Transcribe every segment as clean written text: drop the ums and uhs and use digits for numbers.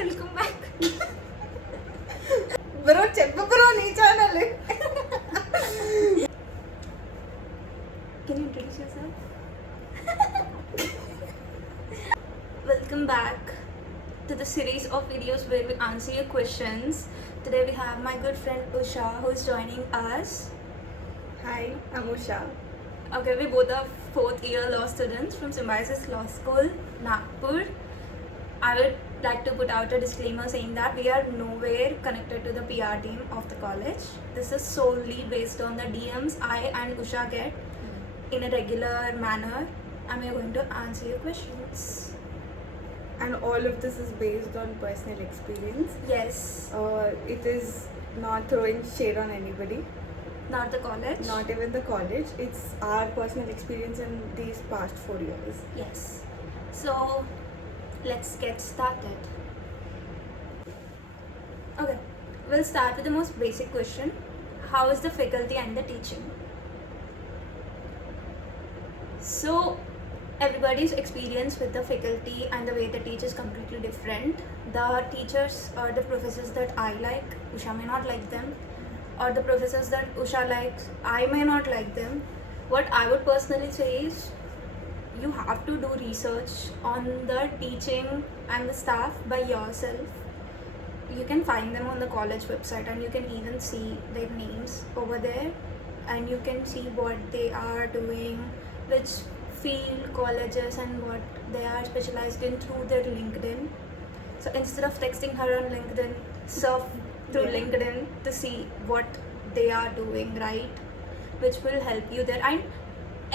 Welcome back. Bro, చెప్పు bro నీ channel. Can you introduce yourself? Welcome back to the series of videos where we answer your questions. Today we have my good friend Usha who is joining us. Hi, I'm Usha. Okay, we both are 4th year law students from Symbiosis Law School, Nagpur. I would like to put out a disclaimer saying that we are nowhere connected to the PR team of the college. This is solely based on the DMs I and Usha get in a regular manner, and we are going to answer your questions. And all of this is based on personal experience. Yes, It is not throwing shade on anybody, not the college. not even the college. It's our personal experience in these past 4 years. Yes. So let's get started. Okay, we'll start with the most basic question. How is the faculty and the teaching? So everybody's experience with the faculty and the way they teach is completely different. The teachers or the professors that I like, Usha may not like them, or the professors that Usha likes, I may not like them. What I would personally say is you have to do research on the teaching and the staff by yourself. You can find them on the college website and you can even see their names over there, and you can see what they are doing, which field colleges and what they are specialized in through their LinkedIn. So instead of texting her on LinkedIn, surf through LinkedIn to see what they are doing, right? Which will help you there. And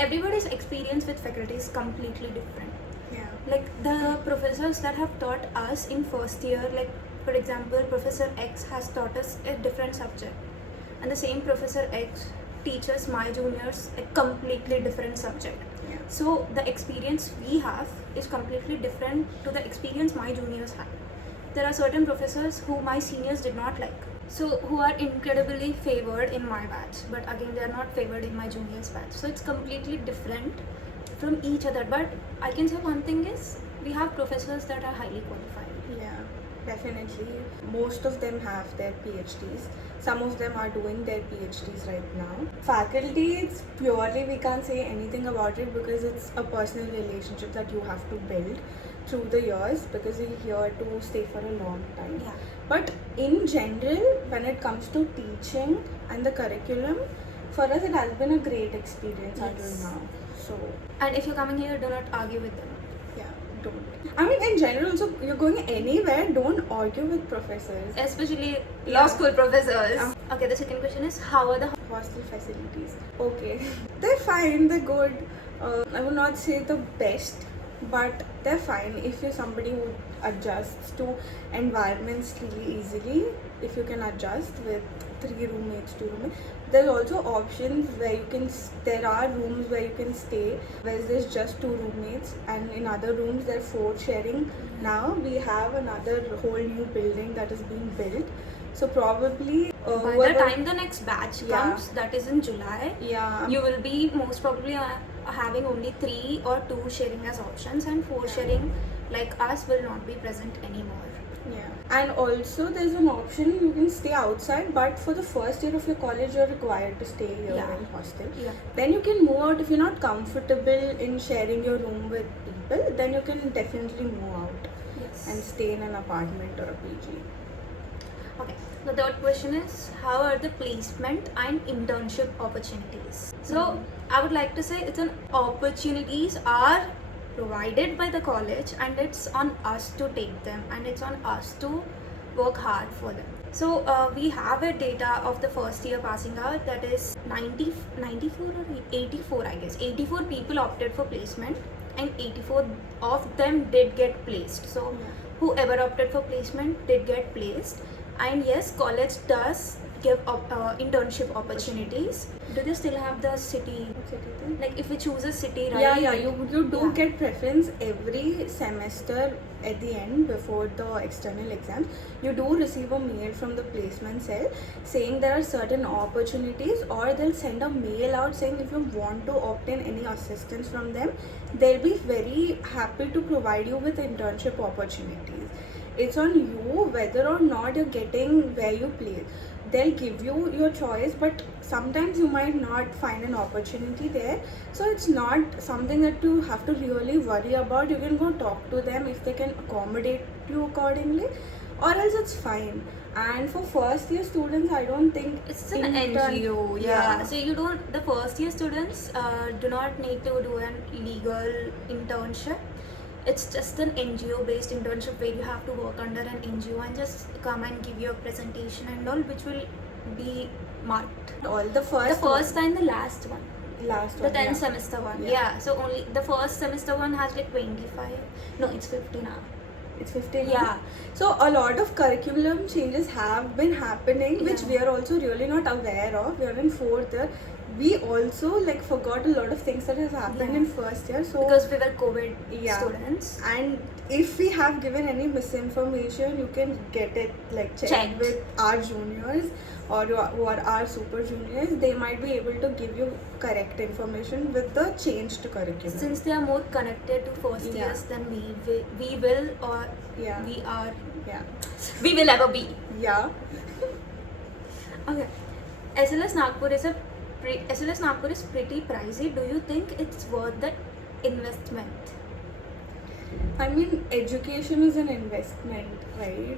everybody's experience with faculty is completely different. Yeah. Like the professors that have taught us in first year, like for example Professor X has taught us a different subject, and the same Professor X teaches my juniors a completely different subject. Yeah. So the experience we have is completely different to the experience my juniors have. There are certain professors who my seniors did not like, so who are incredibly favored in my batch, but again they are not favored in my juniors batch. So it's completely different from each other. But I can say one thing is we have professors that are highly qualified. Yeah, definitely. Most of them have their PhDs. Some of them are doing their PhDs right now. Faculty, it's purely, we can't say anything about it because it's a personal relationship that you have to build through the years, because you're here to stay for a long time. Yeah. But in general, when it comes to teaching and the curriculum, for us it has been a great experience until Yes. now. So And if you're coming here, do not argue with them. yeah, don't. I mean, in general, also, you're going anywhere, don't argue with professors. Especially Yeah. law school professors. Okay, the second question is how are the Hostel facilities. Okay, they're fine, they're good. I would not say the best, but they're fine if you're somebody who adjusts to environments really easily. If you can adjust with 3 roommates, 2 roommates. There's also options where you can, there are rooms where you can stay where there's just 2 roommates, and in other rooms there are 4 sharing. Now we have another whole new building that is being built. So probably by the whoever- time the next batch Yeah. comes, that is in July, yeah, you will be most probably having only 3 or 2 sharing as options, and 4 Yeah. sharing like us will not be present anymore. yeah. And also there's an option you can stay outside, but for the first year of your college you're required to stay here Yeah. in hostel. Yeah. Then you can move out if you're not comfortable in sharing your room with people. Then you can definitely move out Yes. and stay in an apartment or a PG. Okay. The third question is how are the placement and internship opportunities? So I would like to say it's an opportunities are provided by the college, and it's on us to take them, and it's on us to work hard for them. So we have a data of the first year passing out, that is 94 or 84, I guess 84 people opted for placement, and 84 of them did get placed. So whoever opted for placement did get placed. And yes, college does give internship opportunities. Do they still have the city? Like if we choose a city, right? Yeah, you do Yeah. get preference every semester at the end before the external exams. You do receive a mail from the placement cell saying there are certain opportunities, or they'll send a mail out saying if you want to obtain any assistance from them, they'll be very happy to provide you with internship opportunities. It's on you whether or not you're getting where you place. They'll give you your choice, but sometimes you might not find an opportunity there. So it's not something that you have to really worry about. You can go talk to them if they can accommodate you accordingly, or else it's fine. And for first year students, I don't think It's an intern- NGO, yeah. So you don't, the first year students do not need to do an legal internship. It's just an NGO based internship where you have to work under an NGO and just come and give your presentation and all, which will be marked. all the first And the last one. last The one, 10th yeah. semester one. Yeah. Yeah. So only the first semester one has like 25. No, it's 50 now. It's 15. Yeah. So a lot of curriculum changes have been happening, which Yeah. we are also really not aware of. We are in fourth year. We also like forgot a lot of things that has happened Yeah. in first year. So Because we were COVID Yeah. students. and if we have given any misinformation, you can get it like checked with our juniors or who are our super juniors. They might be able to give you correct information with the changed curriculum. Since they are more connected to first Yeah. years than we will or Yeah. we are, Yeah. we will ever be. Yeah. Okay. SLS Nagpur is pretty pricey. Do you think it's worth the investment? I mean, education is an investment, right?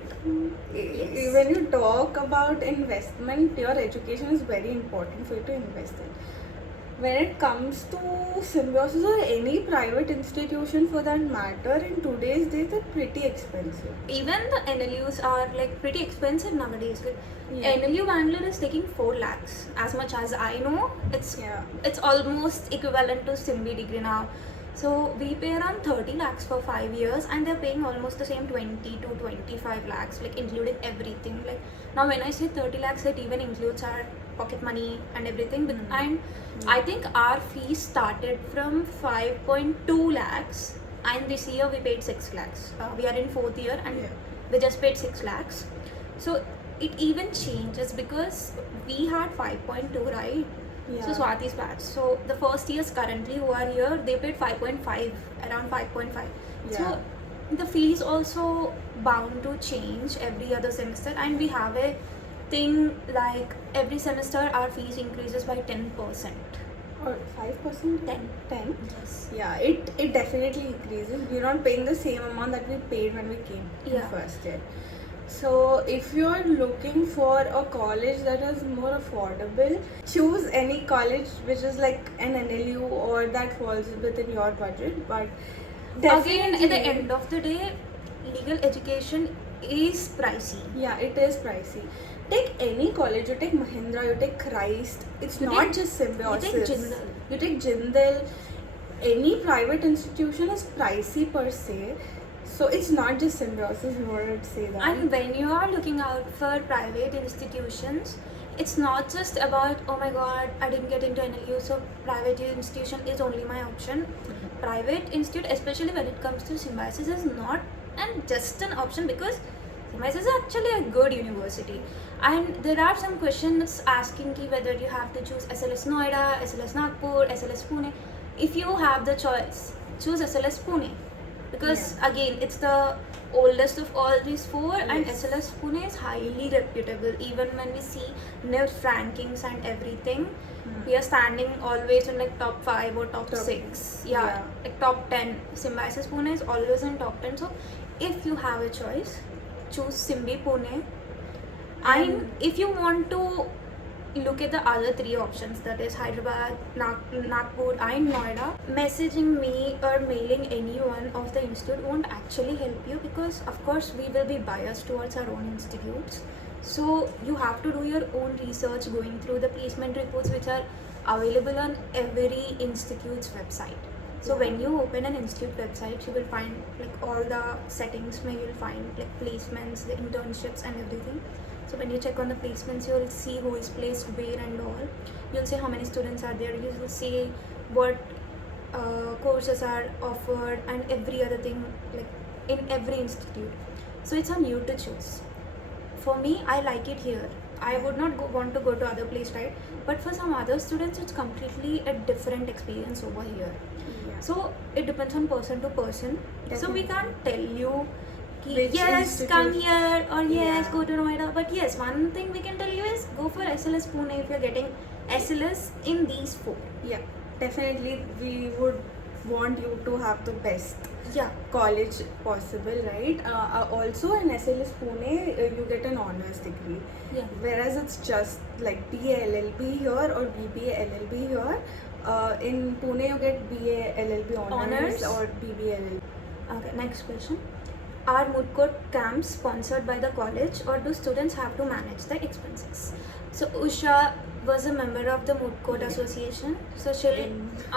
Yes. When you talk about investment, your education is very important for you to invest in. When it comes to Symbiosis or any private institution for that matter, in today's days, they're pretty expensive. Even the NLUs are like pretty expensive nowadays. Like Yeah. NLU Bangalore is taking 4 lakhs. As much as I know, it's Yeah. it's almost equivalent to Symbi degree now. So we pay around 30 lakhs for 5 years, and they're paying almost the same 20 to 25 lakhs, like including everything. Like now, when I say 30 lakhs, it even includes our pocket money and everything. And I think our fees started from 5.2 lakhs, and this year we paid 6 lakhs. We are in 4th year, and Yeah. we just paid 6 lakhs. So it even changes because we had 5.2, right? Yeah. So Swati's batch. So the first years currently who are here, they paid 5.5, around 5.5. Yeah. So the fees also bound to change every other semester, and we have a thing like every semester our fees increases by 10%. Or 5%? 10. 10? Yes. Yeah, it definitely increases. We're not paying the same amount that we paid when we came in Yeah. first year. So if you're looking for a college that is more affordable, choose any college which is like an NLU or that falls within your budget. But Again, at the definitely- end of the day, legal education is pricey. Yeah, it is pricey. Take any college. You take Mahindra, you take Christ. It's You not take- just Symbiosis. you take Jindal. You take Jindal. Any private institution is pricey per se. So it's not just Symbiosis, we wanted to say that. And when you are looking out for private institutions, it's not just about, oh my god, I didn't get into NLU, so private institution is only my option. Private institute, especially when it comes to Symbiosis, is not just an option, because Symbiosis is actually a good university. And there are some questions asking ki whether you have to choose SLS Noida, SLS Nagpur, SLS Pune. If you have the choice, choose SLS Pune. Because again, it's the oldest of all these 4, and Yes. SLS Pune is highly reputable. Even when we see NIFT rankings and everything, we are standing always in like top 5 or top 6. Yeah, like top 10. Symbiosis Pune is always in top 10. So if you have a choice, choose Symbi Pune. And if you want to look at the other 3 options, that is Hyderabad, Nagpur and Noida, messaging me or mailing anyone of the institute won't actually help you, because of course we will be biased towards our own institutes. So you have to do your own research, going through the placement reports which are available on every institute's website. So when you open an institute website, you will find like all the settings where you'll find like placements, the internships and everything. So when you check on the placements, you'll see who is placed where and all. You'll see how many students are there. You'll see what courses are offered and every other thing, like in every institute. So it's on you to choose. For me, I like it here. I would not want to go to other place, right? But for some other students, it's completely a different experience over here. Yeah. So it depends on person to person. So we Definitely. can't tell you Which yes, come institute- here, or yes, Yeah. go to Noida. But yes, one thing we can tell you is go for SLS Pune if you're getting SLS in these 4. Yeah, definitely we would want you to have the best Yeah. college possible, right? Also in SLS Pune, you get an honors degree. Yeah. Whereas it's just like BA LLB here or BBA LLB here. In Pune, you get BA LLB honors, Honors. or BBA LLB. Okay, next question. Are moot court camps sponsored by the college, or do students have to manage the expenses? So Usha was a member of the moot court Yeah. association, so she'll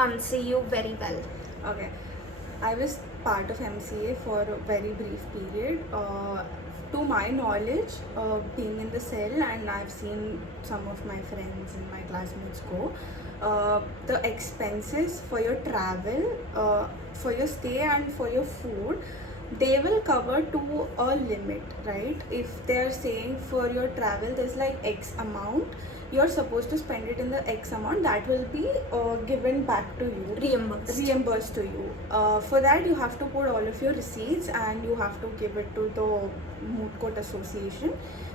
answer you very well. Okay, I was part of MCA for a very brief period. To my knowledge, being in the cell, and I've seen some of my friends and my classmates go, the expenses for your travel, for your stay and for your food, they will cover to a limit, right? If they're saying for your travel there's like X amount, you're supposed to spend it in the X amount, that will be given back to you, reimbursed to you. For that you have to put all of your receipts and you have to give it to the moot court association.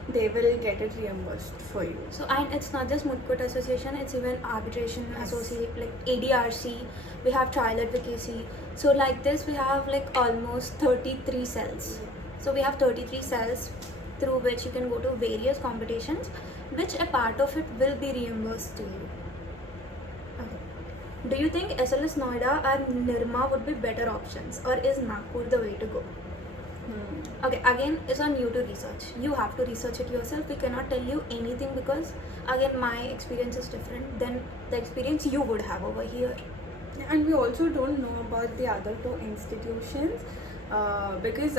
They will get it reimbursed for you. So, and it's not just moot court association, it's even arbitration Yes. associate, like ADRC, we have trial advocacy. So like this we have like almost 33 cells. So we have 33 cells through which you can go to various competitions, which a part of it will be reimbursed to you. Okay. Do you think SLS Noida and Nirma would be better options, or is Nagpur the way to go? Okay, again, it's on you to research. You have to research it yourself. We cannot tell you anything because, again, my experience is different than the experience you would have over here. And we also don't know about the other 2 institutions because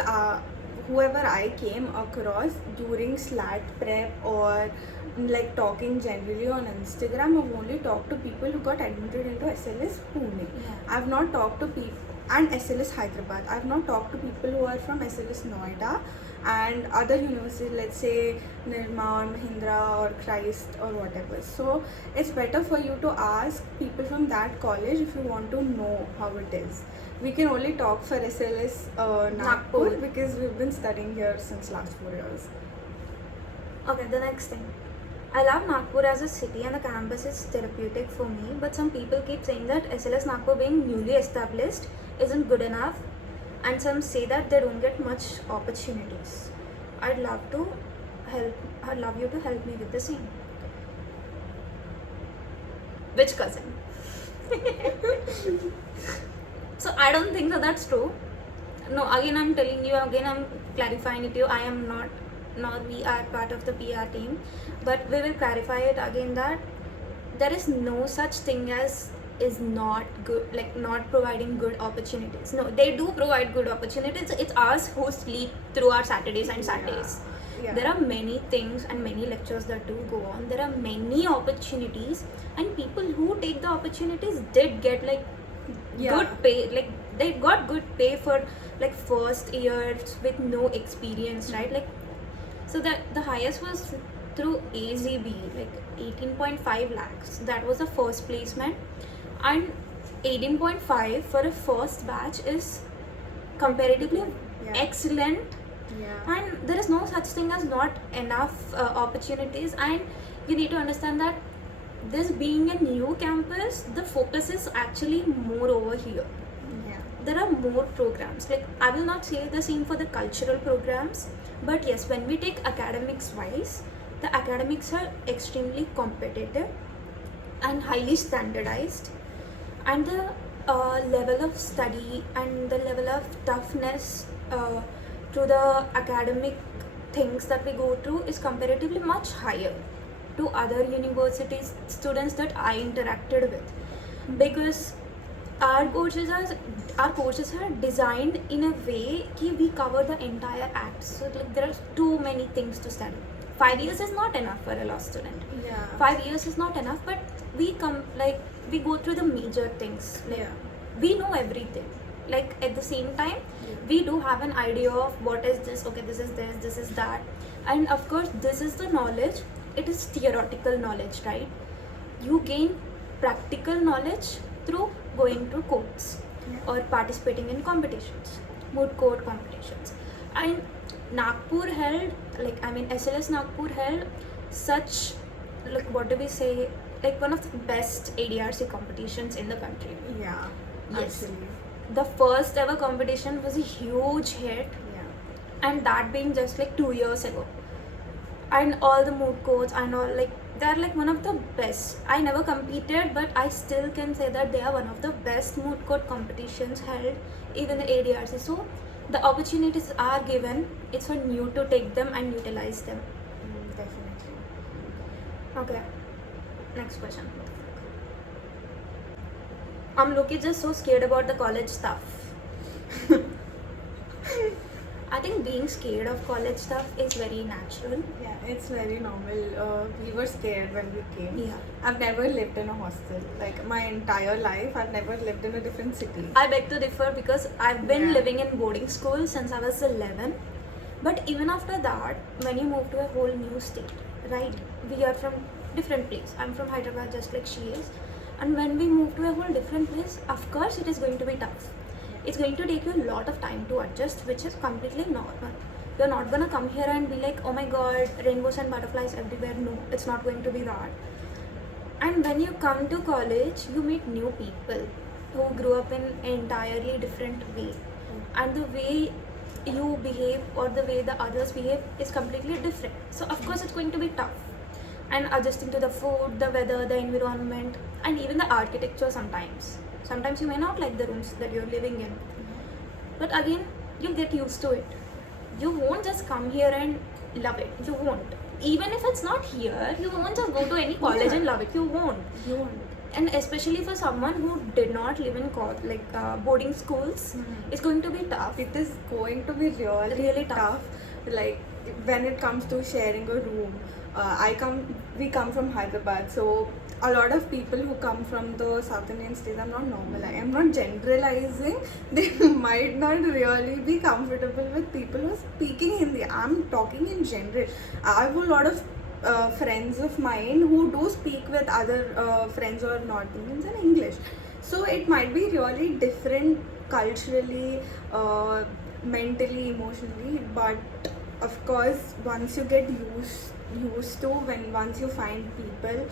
whoever I came across during SLAT prep or like talking generally on Instagram, I've only talked to people who got admitted into SLS Pune. Yeah. I've not talked to people, and SLS Hyderabad. I've not talked to people who are from SLS Noida and other universities, let's say Nirma or Mahindra or Christ or whatever. So it's better for you to ask people from that college if you want to know how it is. We can only talk for SLS Nagpur Nagpur. because we've been studying here since last 4 years. Okay, the next thing. I love Nagpur as a city and the campus is therapeutic for me, but some people keep saying that SLS Nagpur being newly established isn't good enough, and some say that they don't get much opportunities. I'd love you to help me with the same. Which cousin? So I don't think that that's true. No, again I'm telling you, again I'm clarifying it to you. I am not, nor we are part of the PR team, but we will clarify it again that there is no such thing as is not good, like not providing good opportunities. No, they do provide good opportunities. It's us who sleep through our Saturdays and Sundays. Yeah. There are many things and many lectures that do go on. There are many opportunities, and people who take the opportunities did get like good pay, like they got good pay for like first years with no experience, right? Like, so that the highest was through AZB, like 18.5 lakhs. That was the first placement, and 18.5 for a first batch is comparatively excellent. Yeah. And there is no such thing as not enough opportunities, and you need to understand that this being a new campus, the focus is actually more over here. Yeah. There are more programs, like I will not say the same for the cultural programs, but yes, when we take academics wise, the academics are extremely competitive and highly standardized, and the level of study and the level of toughness to the academic things that we go through is comparatively much higher to other universities students that I interacted with, because our courses are designed in a way that we cover the entire act. So like there are too many things to study. 5 years is not enough for a law student. Yeah. 5 years is not enough, but we go through the major things. Like, Yeah. we know everything. Like, at the same time, Yeah. we do have an idea of what is this, okay, this is this, this is that. And of course, this is the knowledge. It is theoretical knowledge, right? You gain practical knowledge through going to courts or participating in competitions, moot court competitions. And Nagpur held, SLS Nagpur held such, like, what do we say, like one of the best ADRC competitions in the country. Yeah. Yes. Actually. The first ever competition was a huge hit, Yeah. and that being just like 2 years ago. And all the moot courts and all, like, they're like one of the best. I never competed, but I still can say that they are one of the best moot court competitions held, even the ADRC. So the opportunities are given. It's on you to take them and utilize them. Definitely. Okay. Next question. Loki just so scared about the college stuff. I think being scared of college stuff is very natural. Yeah, it's very normal. We were scared when we came. Yeah. I've never lived in a hostel. Like my entire life, I've never lived in a different city. I beg to differ because I've been Yeah. living in boarding school since I was 11. But even after that, when you move to a whole new state, right? We are from different place. I'm from Hyderabad just like she is. And when we move to a whole different place, of course it is going to be tough. It's going to take you a lot of time to adjust, which is completely normal. You're not gonna come here and be like, oh my god, rainbows and butterflies everywhere. No, it's not going to be that. And when you come to college, you meet new people who grew up in an entirely different way. And the way you behave or the way the others behave is completely different. So of course it's going to be tough. And adjusting to the food, the weather, the environment, and even the architecture sometimes. Sometimes you may not like the rooms that you're living in. But again, you'll get used to it. You won't just come here and love it. You won't. Even if it's not here, you won't just go to any college and love it. You won't. You won't. And especially for someone who did not live in boarding schools, it's going to be tough. It is going to be really tough. Like when it comes to sharing a room. We come from Hyderabad, so a lot of people who come from the South Indian states, I'm not I'm not generalizing. They might not really be comfortable with people who are speaking Hindi. I'm talking in general. I have a lot of friends of mine who do speak with other friends or North Indians in English. So it might be really different culturally, mentally, emotionally, but of course, once you get used to, once you find people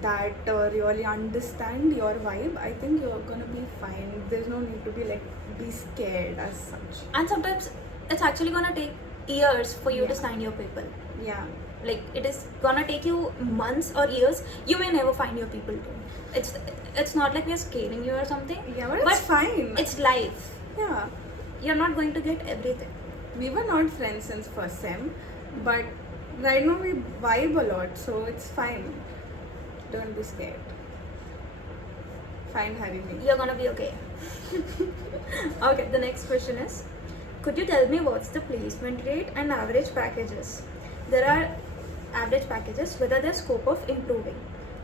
that really understand your vibe, I think you're gonna be fine. There's no need to be scared as such. And sometimes it's actually gonna take years for you to find your people. Yeah. Like, it is gonna take you months or years. You may never find your people too. It's not like we're scaring you or something. Yeah, but it's fine. It's life. Yeah. You're not going to get everything. We were not friends since first sem, but right now we vibe a lot, so it's fine. Don't be scared. Fine, Harini. You're gonna be okay. Okay, the next question is, could you tell me what's the placement rate and average packages? There are average packages, whether there's scope of improving.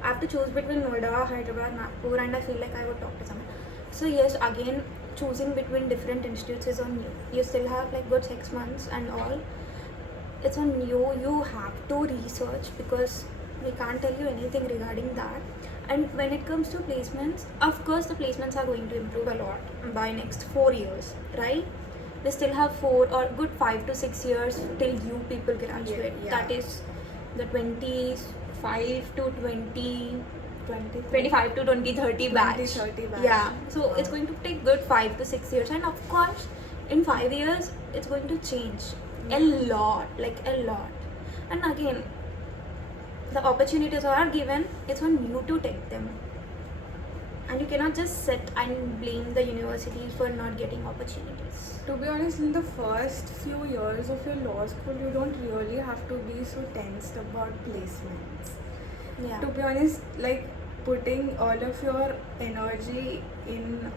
I have to choose between Noida, Hyderabad, Nagpur, and I feel like I would talk to someone. So yes, again, choosing between different institutes is on you. You still have like good 6 months and all. It's on you. You have to research because we can't tell you anything regarding that. And when it comes to placements, of course the placements are going to improve a lot by next 4 years, right? We still have 4 or good 5 to 6 years till you people graduate. Yeah. That is the 25 to 20, 20, 25 to 2030 batch. 2030 batch. Yeah, so it's going to take good 5 to 6 years, and of course in 5 years it's going to change a lot, like a lot. And again, the opportunities are given, it's on you to take them. And you cannot just sit and blame the university for not getting opportunities. To be honest, in the first few years of your law school, you don't really have to be so tensed about placements. Yeah. To be honest, like putting all of your energy in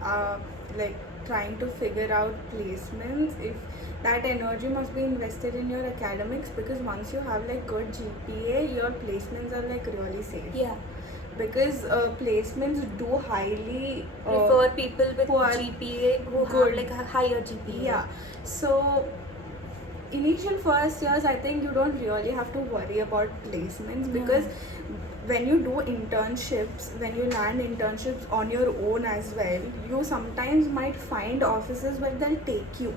like trying to figure out placements, if that energy must be invested in your academics, because once you have like good GPA, your placements are like really safe. Yeah. Because placements do highly Prefer people with who are GPA who good. have like a higher GPA. Yeah. So initial first years, I think you don't really have to worry about placements, because when you do internships, when you land internships on your own as well, you sometimes might find offices where they'll take you.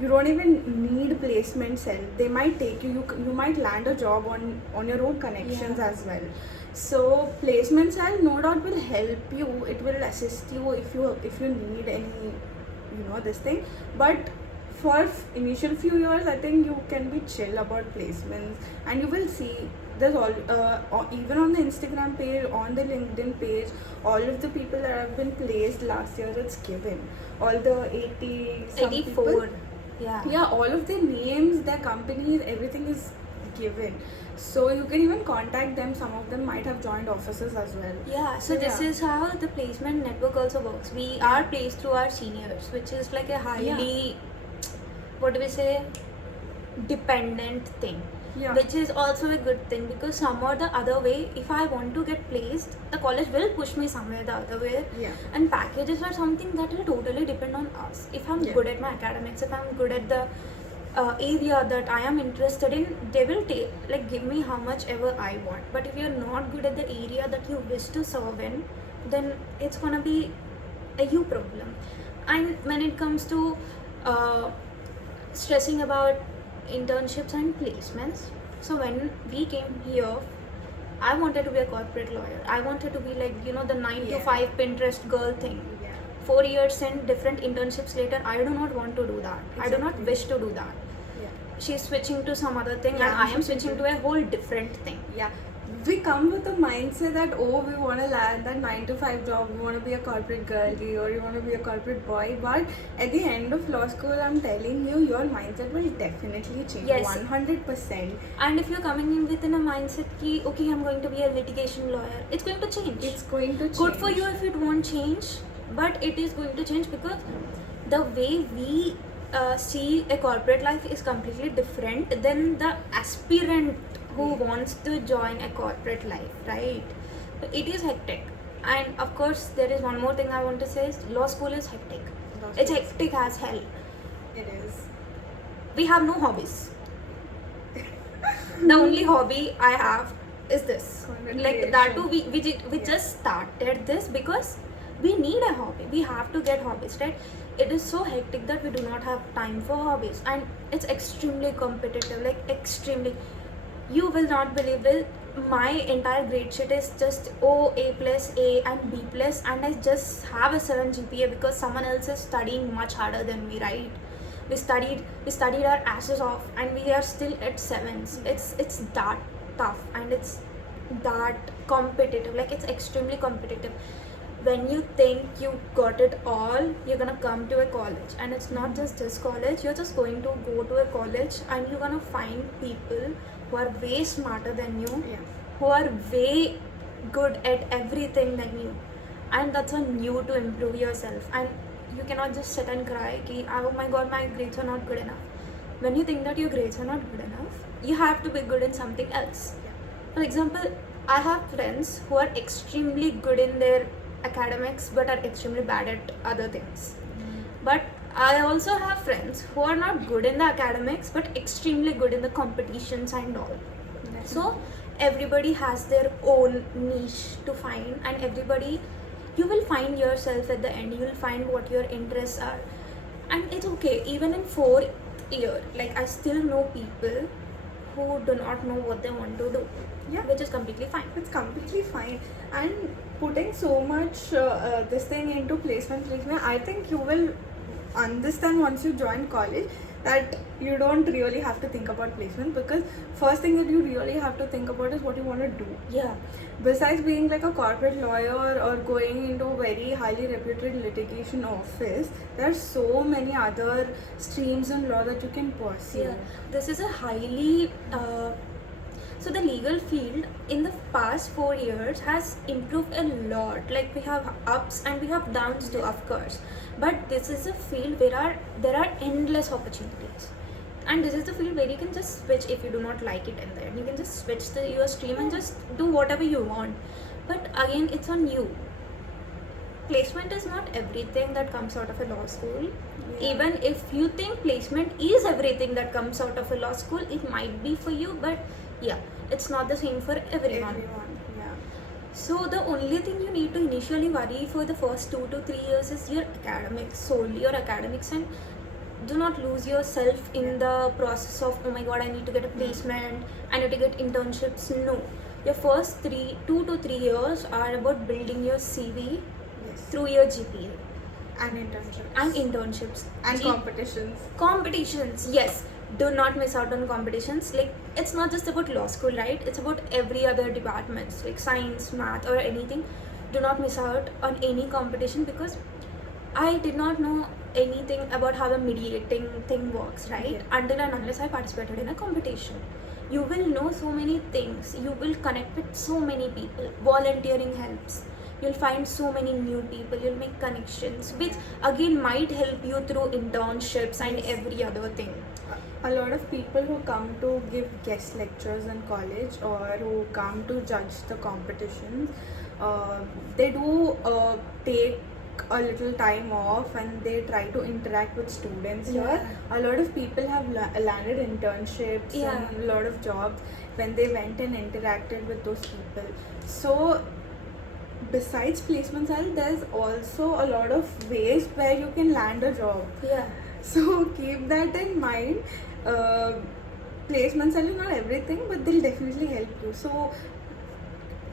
You don't even need placement cell. They might take you. You might land a job on your own connections as well. So placement cell no doubt will help you. It will assist you if you need any, this thing. But for initial few years, I think you can be chill about placements, and you will see there's all even on the Instagram page, on the LinkedIn page, all of the people that have been placed last year, it's given. All the 84 people. Yeah, all of their names, their companies, everything is given. So you can even contact them. Some of them might have joined offices as well. Yeah, so this is how the placement network also works. We are placed through our seniors, which is like a highly, what do we say, dependent thing. Yeah. Which is also a good thing, because some or the other way, if I want to get placed, the college will push me somewhere the other way. Yeah. And packages are something that will totally depend on us. If I'm good at my academics, if I'm good at the area that I am interested in, they will give me how much ever I want. But if you're not good at the area that you wish to serve in, then it's gonna be a you problem. And when it comes to stressing about internships and placements, so when we came here, I wanted to be a corporate lawyer. I wanted to be like, the 9 to 5 Pinterest girl thing. 4 years and different internships later, I do not want to do that. Exactly. I do not wish to do that. She's switching to some other thing, and I am switching to a whole different thing. Yeah. We come with the mindset that, we want to land that 9 to 5 job, we want to be a corporate girlie, or you want to be a corporate boy. But at the end of law school, I'm telling you, your mindset will definitely change. Yes. 100%. And if you're coming in within a mindset ki, okay, I'm going to be a litigation lawyer, it's going to change. It's going to change. Good for you if it won't change, but it is going to change, because the way we see a corporate life is completely different than the aspirant who wants to join a corporate life, right? It is hectic. And of course, there is one more thing I want to say is law school is hectic. It's hectic as hell. It is. We have no hobbies. The only hobby I have is this. Like that too, we just started this because we need a hobby. We have to get hobbies, right? It is so hectic that we do not have time for hobbies, and it's extremely competitive, like extremely. You will not believe it. My entire grade sheet is just A plus, A and B plus, and I just have a 7 GPA because someone else is studying much harder than me, right? We studied our asses off, and we are still at 7s. It's that tough, and it's that competitive. Like, it's extremely competitive. When you think you got it all, you're gonna come to a college, and it's not just this college. You're just going to go to a college, and you're gonna find people who are way smarter than you, who are way good at everything than you, and that's on you to improve yourself. And you cannot just sit and cry ki, oh my god, my grades are not good enough. When you think that your grades are not good enough, you have to be good in something else. For example, I have friends who are extremely good in their academics but are extremely bad at other things. But I also have friends who are not good in the academics but extremely good in the competitions and all. So everybody has their own niche to find, and everybody, you will find yourself at the end. You will find what your interests are, and it's okay. Even in 4th year, like, I still know people who do not know what they want to do, which is completely fine. It's completely fine. And putting so much this thing into placement, I think you will understand once you join college that you don't really have to think about placement, because first thing that you really have to think about is what you want to do. Besides being like a corporate lawyer or going into a very highly reputed litigation office, there are so many other streams in law that you can pursue. This is a highly So the legal field in the past 4 years has improved a lot. Like we have ups and we have downs too, of course, but this is a field where there are endless opportunities, and this is the field where you can just switch if you do not like it, and then you can just switch your stream and just do whatever you want. But again, it's on you. Placement is not everything that comes out of a law school. Yeah. Even if you think placement is everything that comes out of a law school, it might be for you, but yeah, it's not the same for everyone. Yeah. So the only thing you need to initially worry for the first 2 to 3 years is your academics, solely your academics, and do not lose yourself in the process of, oh my god, I need to get a placement, I need to get internships. No, your first 2 to 3 years are about building your CV through your GPA And internships. And competitions. Yes, do not miss out on competitions. Like, it's not just about law school, right? It's about every other departments, like science, math, or anything. Do not miss out on any competition, because I did not know anything about how the mediating thing works, right? Yeah. Until and unless I participated in a competition. You will know so many things. You will connect with so many people. Volunteering helps. You'll find so many new people. You'll make connections, which again might help you through internships and every other thing. A lot of people who come to give guest lectures in college, or who come to judge the competitions, they do take a little time off and they try to interact with students here. A lot of people have landed internships and a lot of jobs when they went and interacted with those people. So besides placement cell, there's also a lot of ways where you can land a job. So keep that in mind. Placement cell is not everything, but they'll definitely help you. So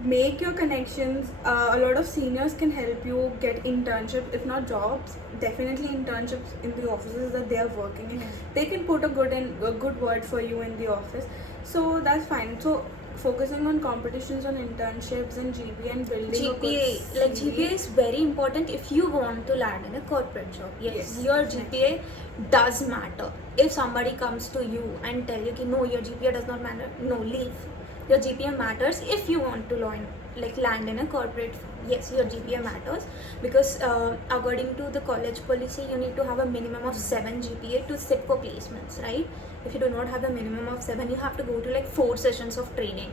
make your connections. A lot of seniors can help you get internships, if not jobs, definitely internships in the offices that they are working in. They can put a good word for you in the office. So that's fine. So focusing on competitions, on internships and GPA and building GPA, like GPA is very important if you want to land in a corporate job. Yes, your GPA does matter. If somebody comes to you and tell you ki, no, your GPA does not matter, no, leave. Your GPA matters if you want to land in a corporate. Yes, your GPA matters, because according to the college policy, you need to have a minimum of 7 GPA to sit for placements, right? If you do not have a minimum of 7, you have to go to like 4 sessions of training.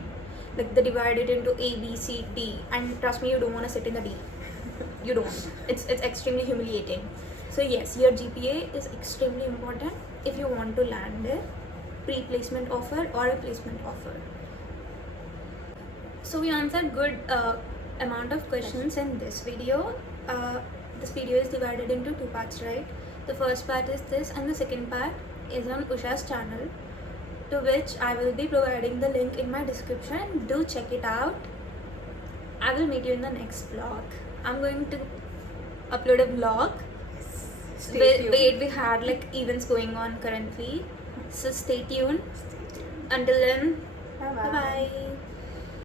Like, they divide it into A, B, C, D, and trust me, you don't want to sit in the D. You don't. It's extremely humiliating. So yes, your GPA is extremely important if you want to land a pre-placement offer or a placement offer. So we answered good amount of questions in this video. This video is divided into 2 parts, right? The first part is this, and the second part is on Usha's channel, to which I will be providing the link in my description. Do check it out. I will meet you in the next vlog. I'm going to upload a vlog. Wait, we had like events going on currently, so stay tuned. Until then, bye bye.